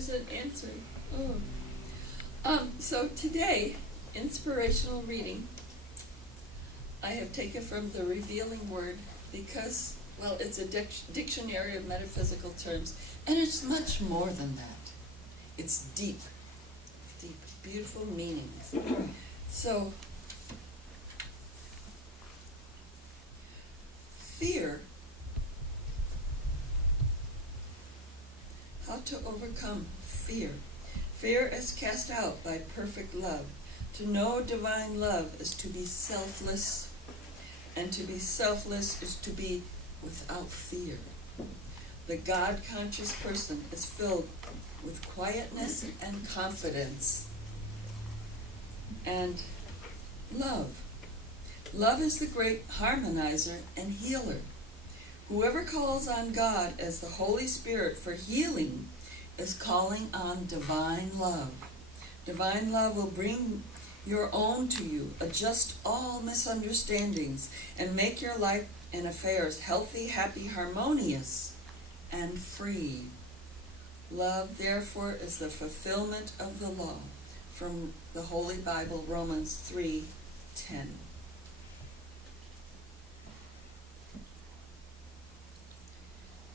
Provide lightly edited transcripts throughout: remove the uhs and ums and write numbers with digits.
isn't answering. So today, inspirational reading, I have taken from the Revealing Word because, well, it's a dictionary of metaphysical terms, and it's much more than that. It's deep, beautiful meanings. So, fear. How to overcome fear. Fear is cast out by perfect love. To know divine love is to be selfless, and to be selfless is to be without fear. The God-conscious person is filled with quietness and confidence. And love. Love is the great harmonizer and healer. Whoever calls on God as the Holy Spirit for healing is calling on divine love. Divine love will bring your own to you, adjust all misunderstandings, and make your life and affairs healthy, happy, harmonious, and free. Love, therefore, is the fulfillment of the law. From the Holy Bible, Romans 3:10.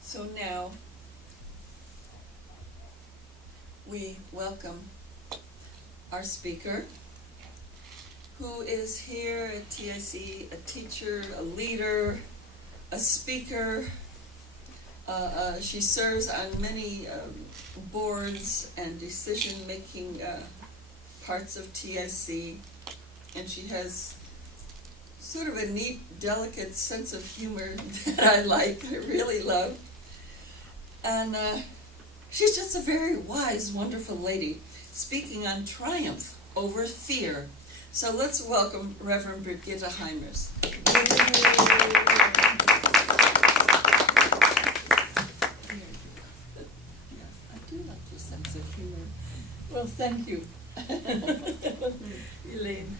So now, we welcome our speaker, who is here at TIC, a teacher, a leader, a speaker. She serves on many boards and decision-making parts of TIC, and she has sort of a neat, delicate sense of humor that I really love. And she's just a very wise, wonderful lady, speaking on triumph over fear. So let's welcome Reverend Brigitte Heimers. I do love your sense of humor. Well, thank you, Elaine.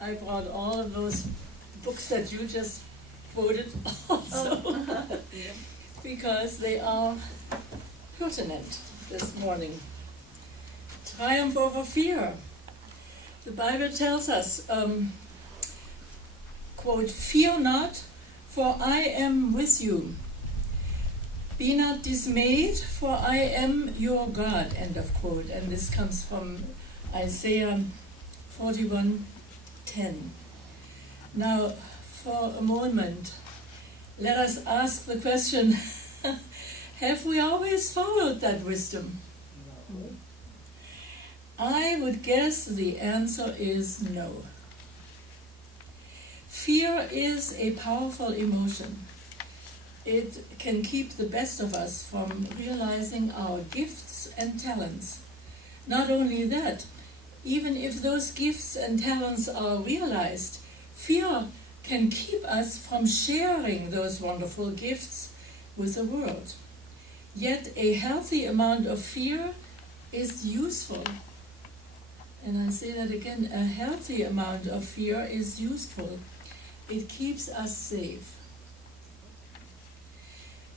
I brought all of those books that you just quoted also, because they are pertinent this morning. Triumph over fear. The Bible tells us, quote, "Fear not, for I am with you. Be not dismayed, for I am your God," end of quote. And this comes from Isaiah 41:10. Now, for a moment, let us ask the question, have we always followed that wisdom? No. I would guess the answer is no. Fear is a powerful emotion. It can keep the best of us from realizing our gifts and talents. Not only that, even if those gifts and talents are realized, fear can keep us from sharing those wonderful gifts with the world. Yet a healthy amount of fear is useful. And I say that again, a healthy amount of fear is useful. It keeps us safe.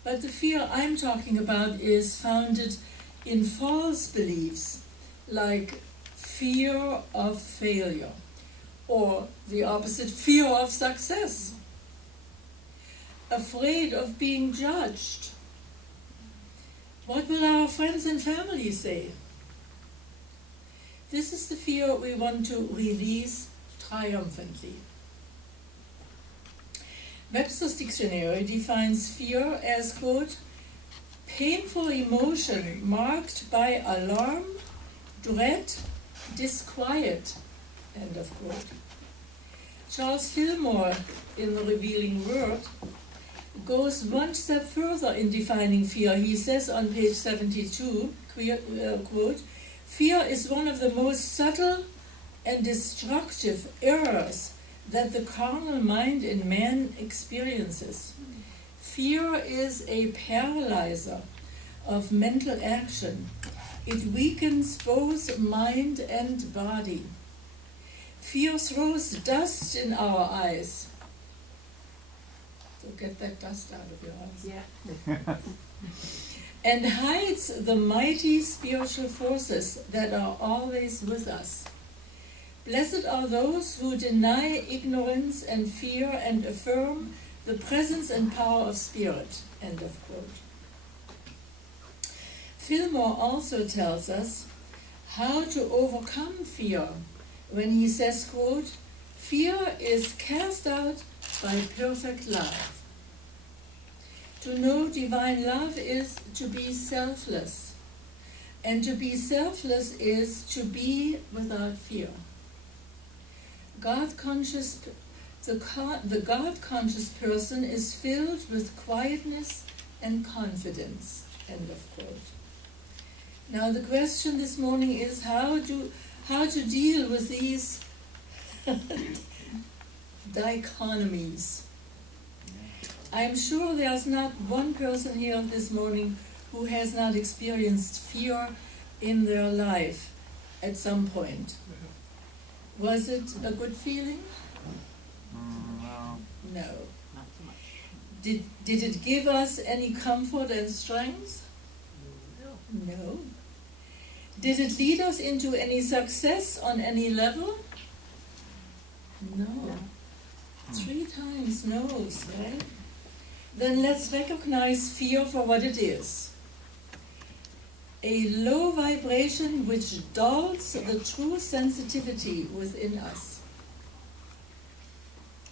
But the fear I'm talking about is founded in false beliefs, like fear of failure, or the opposite, fear of success, afraid of being judged. What will our friends and family say? This is the fear we want to release triumphantly. Webster's dictionary defines fear as, quote, painful emotion marked by alarm, dread, disquiet, end of quote. Charles Fillmore, in the Revealing Word, goes one step further in defining fear. He says on page 72, quote, fear is one of the most subtle and destructive errors that the carnal mind in man experiences. Fear is a paralyzer of mental action. It weakens both mind and body. Fear throws dust in our eyes. So get that dust out of your eyes. Yeah. and hides the mighty spiritual forces that are always with us. Blessed are those who deny ignorance and fear and affirm the presence and power of spirit. End of quote. Fillmore also tells us how to overcome fear when he says, quote, "Fear is cast out by perfect love." To know divine love is to be selfless, and to be selfless is to be without fear. The God-conscious person is filled with quietness and confidence. End of quote. Now the question this morning is how to deal with these dichotomies. I'm sure there's not one person here this morning who has not experienced fear in their life at some point. Was it a good feeling? No. No. Not so much. Did it give us any comfort and strength? No. Did it lead us into any success on any level? No. 3 times no's, right? Then let's recognize fear for what it is. A low vibration which dulls the true sensitivity within us.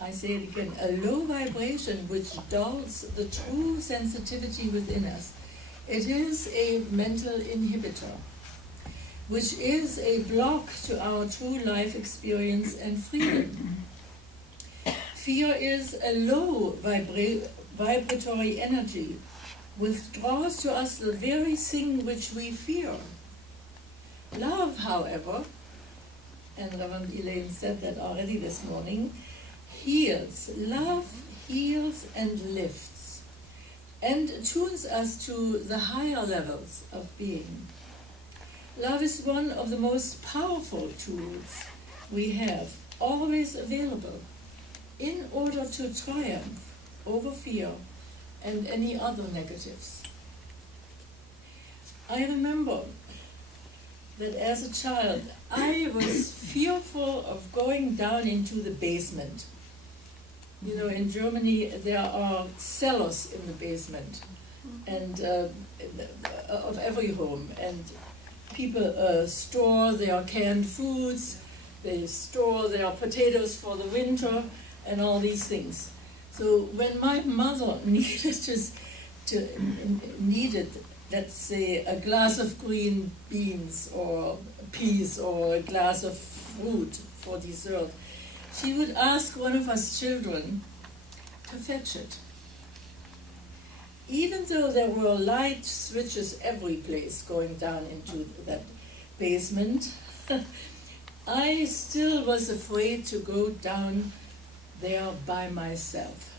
I say it again, a low vibration which dulls the true sensitivity within us. It is a mental inhibitor, which is a block to our true life experience and freedom. Fear is a low vibratory energy withdraws to us the very thing which we fear. Love, however, and Reverend Elaine said that already this morning, heals. Love heals and lifts and tunes us to the higher levels of being. Love is one of the most powerful tools we have, always available, in order to triumph over fear and any other negatives. I remember that as a child, I was fearful of going down into the basement. You know, in Germany, there are cellars in the basement, and of every home, and people store their canned foods, they store their potatoes for the winter, and all these things. So when my mother needed, let's say, a glass of green beans or peas or a glass of fruit for dessert, she would ask one of us children to fetch it. Even though there were light switches every place going down into that basement, I still was afraid to go down there by myself,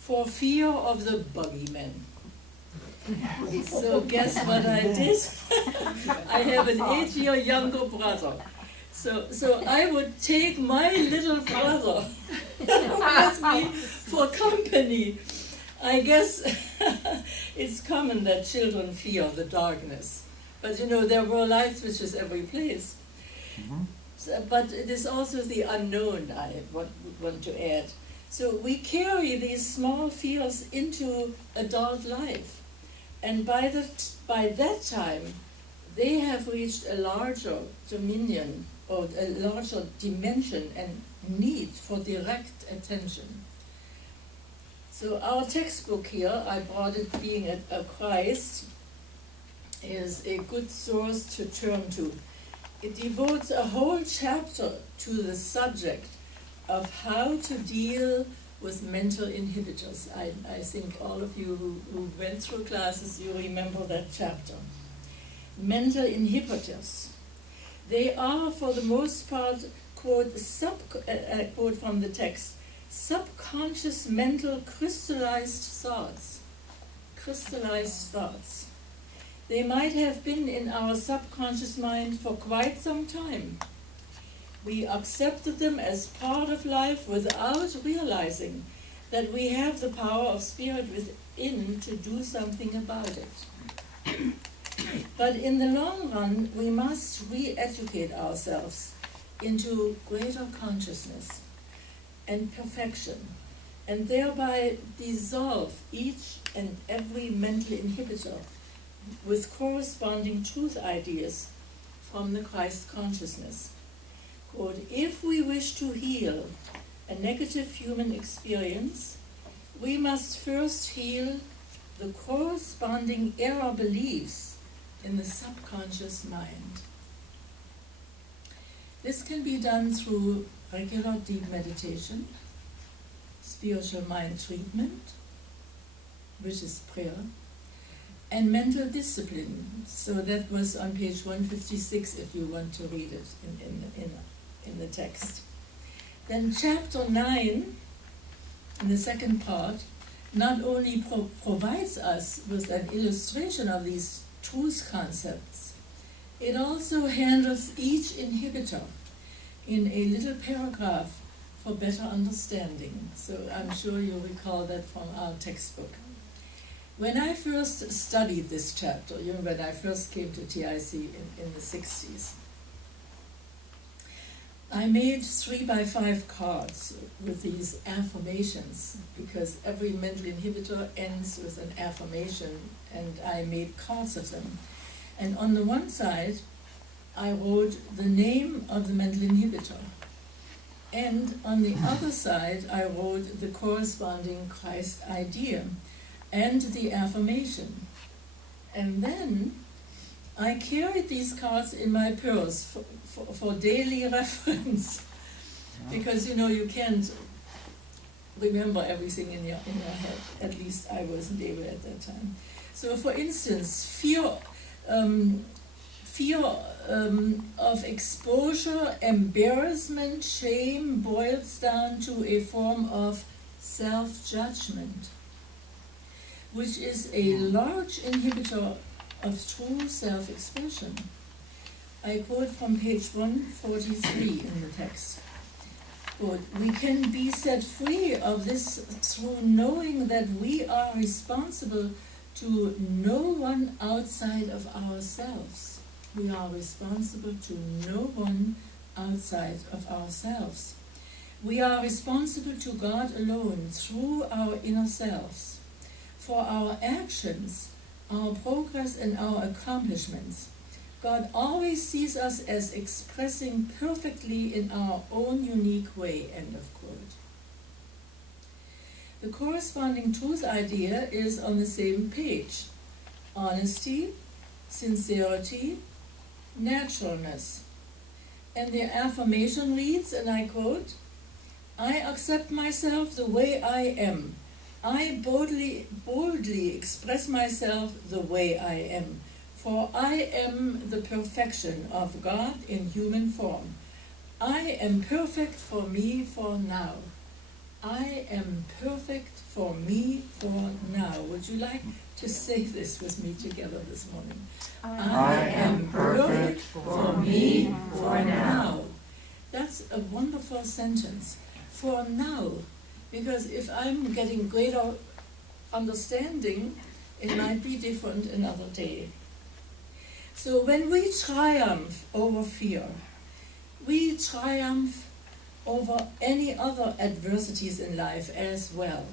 for fear of the bogeyman. So guess what I did? I have an 8-year younger brother. So I would take my little brother with me for company. I guess it's common that children fear the darkness. But you know, there were light switches every place. Mm-hmm. But it is also the unknown I want to add. So we carry these small fears into adult life. And by that time, they have reached a larger dominion or a larger dimension and need for direct attention. So our textbook here, I brought it being a Christ, is a good source to turn to. It devotes a whole chapter to the subject of how to deal with mental inhibitors. I think all of you who went through classes, you remember that chapter. Mental inhibitors. They are, for the most part, quote from the text, subconscious mental crystallized thoughts. Crystallized thoughts. They might have been in our subconscious mind for quite some time. We accepted them as part of life without realizing that we have the power of spirit in to do something about it. But in the long run, we must re-educate ourselves into greater consciousness and perfection, and thereby dissolve each and every mental inhibitor with corresponding truth ideas from the Christ consciousness. Quote, if we wish to heal a negative human experience, we must first heal the corresponding error beliefs in the subconscious mind. This can be done through regular deep meditation, spiritual mind treatment, which is prayer, and mental discipline. So that was on page 156 if you want to read it in the text. Then chapter 9, in the second part, not only provides us with an illustration of these truth concepts, it also handles each inhibitor in a little paragraph for better understanding. So I'm sure you recall that from our textbook. When I first studied this chapter, when I first came to TIC in the 60s, I made 3x5 cards with these affirmations, because every mental inhibitor ends with an affirmation, and I made cards of them. And on the one side, I wrote the name of the mental inhibitor. And on the other side, I wrote the corresponding Christ idea and the affirmation. And then I carried these cards in my purse for daily reference, because you can't remember everything in your head. At least I wasn't able at that time. So, for instance, fear of exposure, embarrassment, shame boils down to a form of self-judgment, which is a large inhibitor of true self-expression. I quote from page 143 in the text. Quote, we can be set free of this through knowing that we are responsible to no one outside of ourselves. We are responsible to no one outside of ourselves. We are responsible to God alone through our inner selves. For our actions, our progress and our accomplishments, God always sees us as expressing perfectly in our own unique way, end of quote. The corresponding truth idea is on the same page. Honesty, sincerity, naturalness. And the affirmation reads, and I quote, I accept myself the way I am. I boldly express myself the way I am, for I am the perfection of God in human form. I am perfect for me for now. I am perfect for me for now. Would you like to say this with me together this morning? I am perfect for me for now. That's a wonderful sentence. For now. Because if I'm getting greater understanding, it might be different another day. So when we triumph over fear, we triumph over any other adversities in life as well.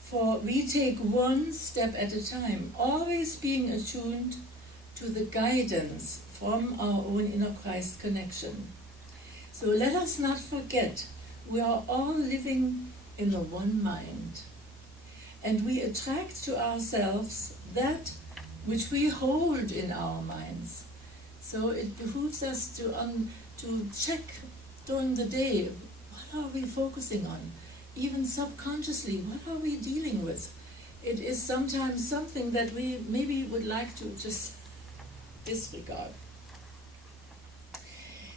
For we take one step at a time, always being attuned to the guidance from our own inner Christ connection. So let us not forget, we are all living in the one mind, and we attract to ourselves that which we hold in our minds. So it behooves us to check during the day, what are we focusing on? Even subconsciously, what are we dealing with? It is sometimes something that we maybe would like to just disregard.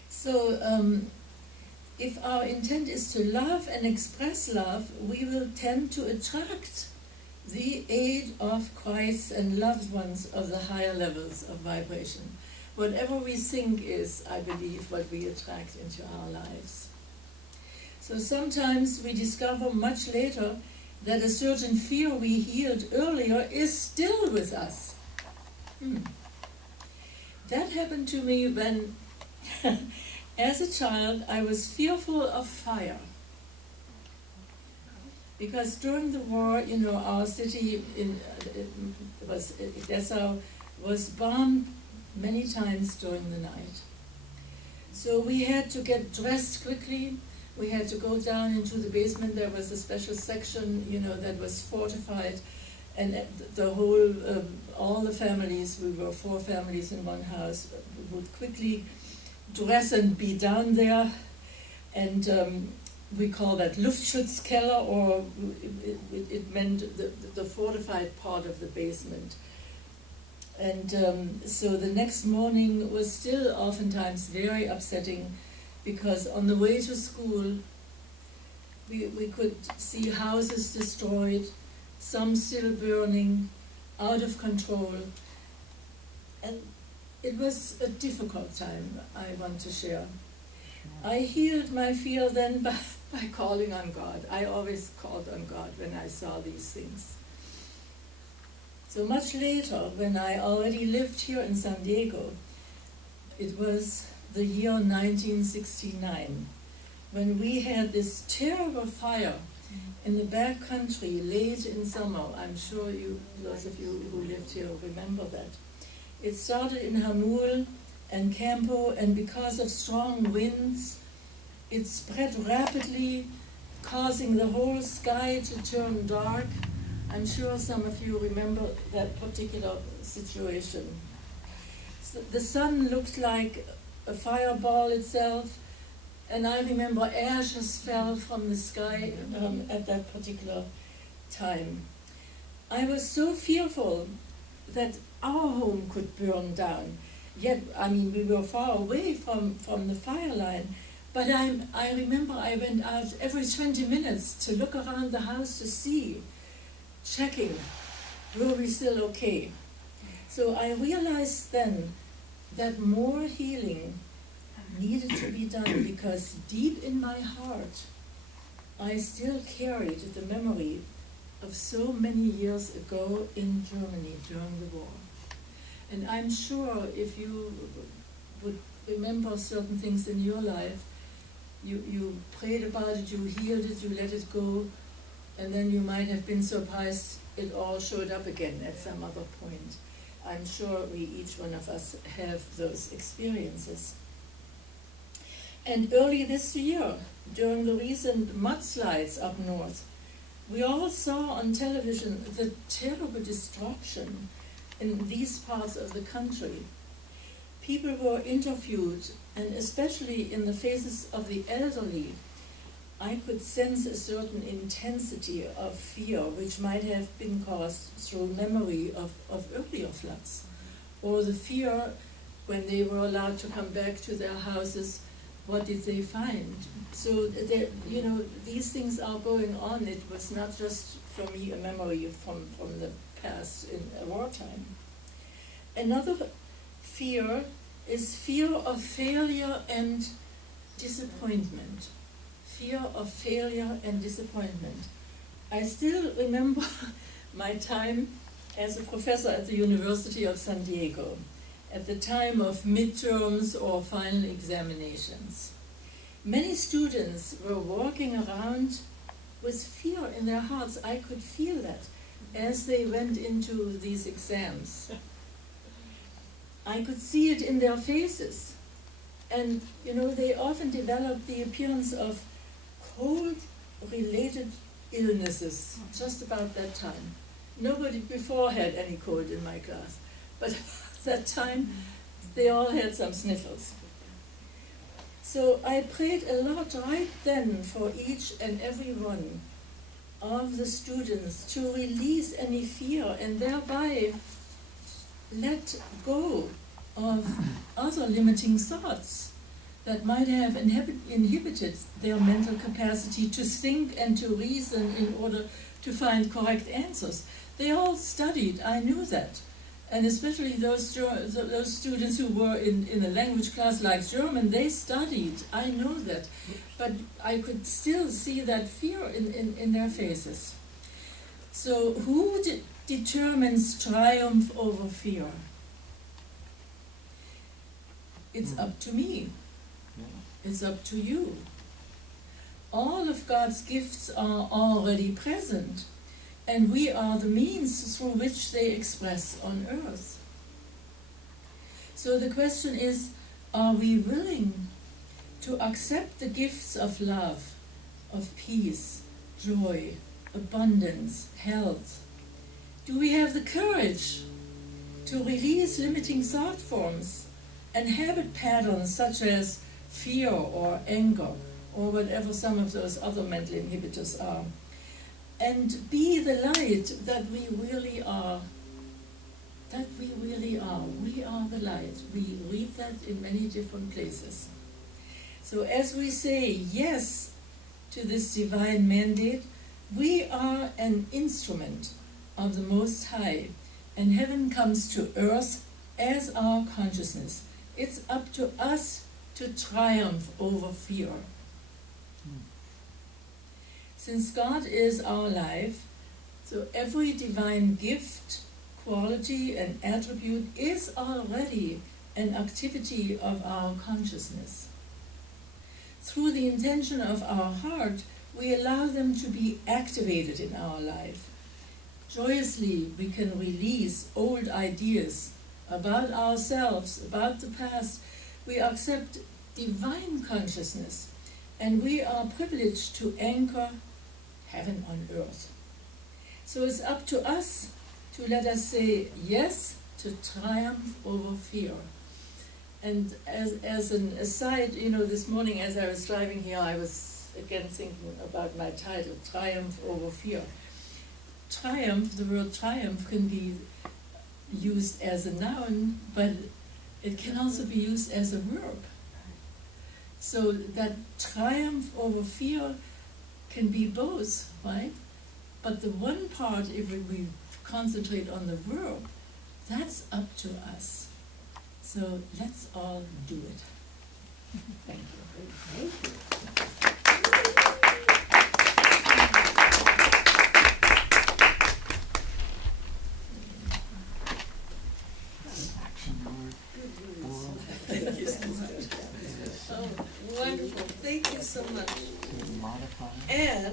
So if our intent is to love and express love, we will tend to attract the aid of Christ and loved ones of the higher levels of vibration. Whatever we think is, I believe, what we attract into our lives. So sometimes we discover much later that a certain fear we healed earlier is still with us. That happened to me when, as a child, I was fearful of fire. Because during the war, our city Dessau was bombed many times during the night. So we had to get dressed quickly. We had to go down into the basement. There was a special section, that was fortified, and the whole, all the families, we were 4 families in one house, would quickly dress and be down there, and we call that Luftschutzkeller, or it meant the fortified part of the basement. And so the next morning was still oftentimes very upsetting, because on the way to school we could see houses destroyed, some still burning, out of control. And it was a difficult time, I want to share. I healed my fear then by calling on God. I always called on God when I saw these things. So much later, when I already lived here in San Diego, it was the year 1969, when we had this terrible fire in the back country late in summer. I'm sure those of you who lived here remember that. It started in Hamul and Campo, and because of strong winds, it spread rapidly, causing the whole sky to turn dark. I'm sure some of you remember that particular situation. So the sun looked like a fireball itself, and I remember ashes fell from the sky at that particular time. I was so fearful that our home could burn down. Yet, we were far away from the fire line, but I remember I went out every 20 minutes to look around the house to see, checking, were we still okay? So I realized then that more healing needed to be done, because deep in my heart, I still carried the memory of so many years ago in Germany during the war. And I'm sure if you would remember certain things in your life, you prayed about it, you healed it, you let it go, and then you might have been surprised it all showed up again at some other point. I'm sure each one of us have those experiences. And early this year, during the recent mudslides up north, we all saw on television the terrible destruction in these parts of the country. People were interviewed, and especially in the faces of the elderly, I could sense a certain intensity of fear, which might have been caused through memory of earlier floods, or the fear when they were allowed to come back to their houses. What did they find? So these things are going on. It was not just for me a memory from the past in wartime. Another fear is fear of failure and disappointment. Fear of failure and disappointment. I still remember my time as a professor at the University of San Diego, at the time of midterms or final examinations. Many students were walking around with fear in their hearts. I could feel that as they went into these exams. I could see it in their faces. And, they often developed the appearance of cold-related illnesses just about that time. Nobody before had any cold in my class, but at that time they all had some sniffles. So I prayed a lot right then for each and every one of the students to release any fear and thereby let go of other limiting thoughts that might have inhibited their mental capacity to think and to reason in order to find correct answers. They all studied, I knew that. And especially those students who were in a language class like German, they studied, I know that. But I could still see that fear in their faces. So who determines triumph over fear? It's up to me. Yeah. It's up to you. All of God's gifts are already present, and we are the means through which they express on earth. So the question is, are we willing to accept the gifts of love, of peace, joy, abundance, health? Do we have the courage to release limiting thought forms and habit patterns such as fear or anger or whatever some of those other mental inhibitors are, and be the light that we really are? That we really are. We are the light. We read that in many different places. So as we say yes to this divine mandate, we are an instrument of the Most High, and heaven comes to earth as our consciousness. It's up to us to triumph over fear. Since God is our life, so every divine gift, quality, and attribute is already an activity of our consciousness. Through the intention of our heart, we allow them to be activated in our life. Joyously, we can release old ideas about ourselves, about the past. We accept divine consciousness, and we are privileged to anchor heaven on earth. So it's up to us to let us say yes to triumph over fear. And as an aside, this morning as I was driving here, I was again thinking about my title, Triumph Over Fear. Triumph, the word triumph can be used as a noun, but it can also be used as a verb. So that triumph over fear can be both, right? But the one part, if we concentrate on the verb, that's up to us. So let's all do it. Thank you. Action word. Thank you so much. Oh, wonderful. Thank you so much. To modify. And